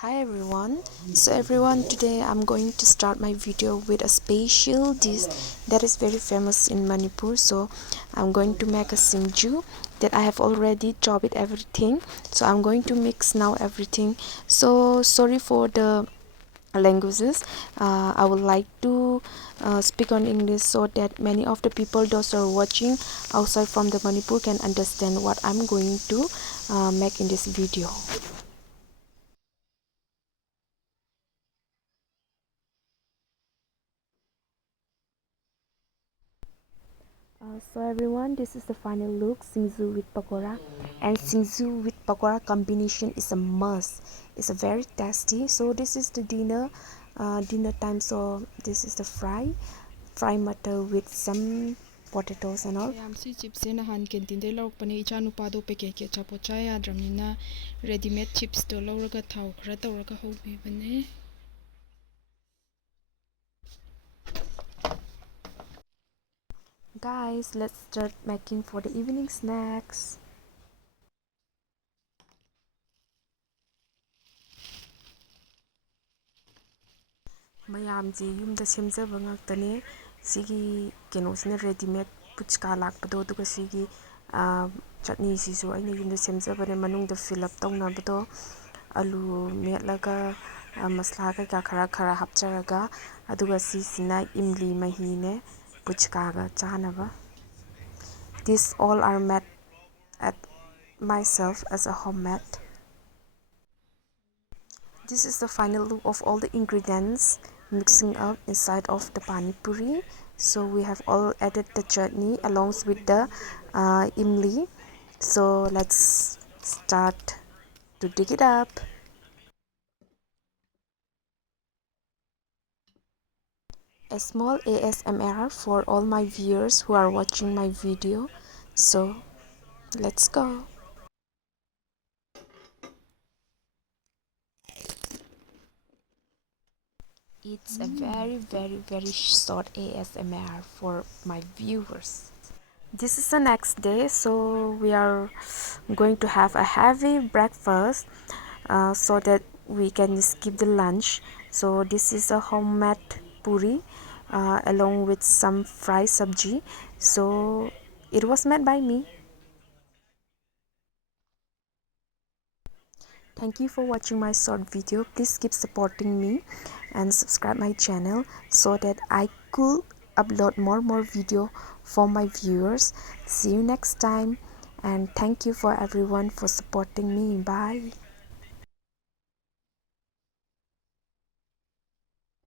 Hi everyone. Today I'm going to start my video with a special dish that is very famous in Manipur. So I'm going to make a Singju that I have already chopped it everything. So I'm going to mix now everything. So sorry for the languages. I would like to speak on English so that many of the people those are watching outside from the Manipur can understand what I'm going to make in this video. So everyone, this is the final look, Singju with pakora. And Singju with pakora combination is a must. It's a very tasty. So this is the dinner time. So this is the fry matter with some potatoes and all. ꯌꯥꯝ ꯁꯤ ꯆꯤꯞꯁꯦ ꯅꯍꯥꯟ ꯀꯦꯟꯇꯤꯟꯗꯩ ꯂꯧꯔꯛꯄꯅꯦ ꯏꯆꯥ ꯅꯨꯄꯥꯗꯣ ꯄꯦꯀꯦꯠꯀꯤ ꯑꯆꯥꯄꯣꯠ ꯆꯥ ꯌꯥꯗ꯭ꯔꯕꯅꯤꯅ ꯔꯦꯗꯤꯃꯦꯗ ꯆꯤꯞꯁꯇꯣ ꯂꯧꯔꯒ ꯊꯥꯎ ꯈꯔ ꯇꯧꯔꯒ ꯍꯧꯕꯤꯕꯅꯦ. Guys, let's start making for the evening snacks. ꯃꯌꯥꯝꯁꯦ ꯌꯨꯝꯗ ꯁꯦꯝꯖꯕ ꯉꯥꯛꯇꯅꯦ. ꯁꯤꯒꯤ ꯀꯩꯅꯣꯁꯤꯅ ꯔꯦꯗꯤꯃꯦꯗ ꯄꯨꯆꯀꯥ ꯂꯥꯛꯄꯗꯣ, ꯑꯗꯨꯒ ꯁꯤꯒꯤ ꯆꯠꯅꯤꯁꯤꯁꯨ ꯑꯩꯅ ꯌꯨꯝꯗ ꯁꯦꯝꯖꯕꯅꯦ. ꯃꯅꯨꯡꯗ ꯐꯤꯜ ꯑꯞ ꯇꯧꯅꯕꯗꯣ ꯑꯂꯨ ꯃꯦꯠꯂꯒ ꯃꯁꯂꯥ ꯀꯩꯀꯥ ꯈꯔ ꯍꯥꯞꯆꯔꯒ, ꯑꯗꯨꯒ ꯁꯤꯁꯤꯅ ꯏꯝꯂꯤ ꯃꯍꯤꯅꯦ ꯄꯨꯆꯀꯥꯒ ꯆꯥꯅꯕ. These all are made at myself as a homemade. This is the final look of all the ingredients mixing up inside of the panipuri. So we have all added the chutney along with the imli. So let's start to dig it up. A small ASMR for all my viewers who are watching my video. So let's go. It's a very short ASMR for my viewers. This is the next day, so we are going to have a heavy breakfast so that we can skip the lunch. So this is a homemade puri along with some fried sabji. So it was made by me. Thank you for watching my short video. Please keep supporting me and subscribe my channel so that I could upload more video for my viewers. See you next time, and thank you for everyone for supporting me. Bye.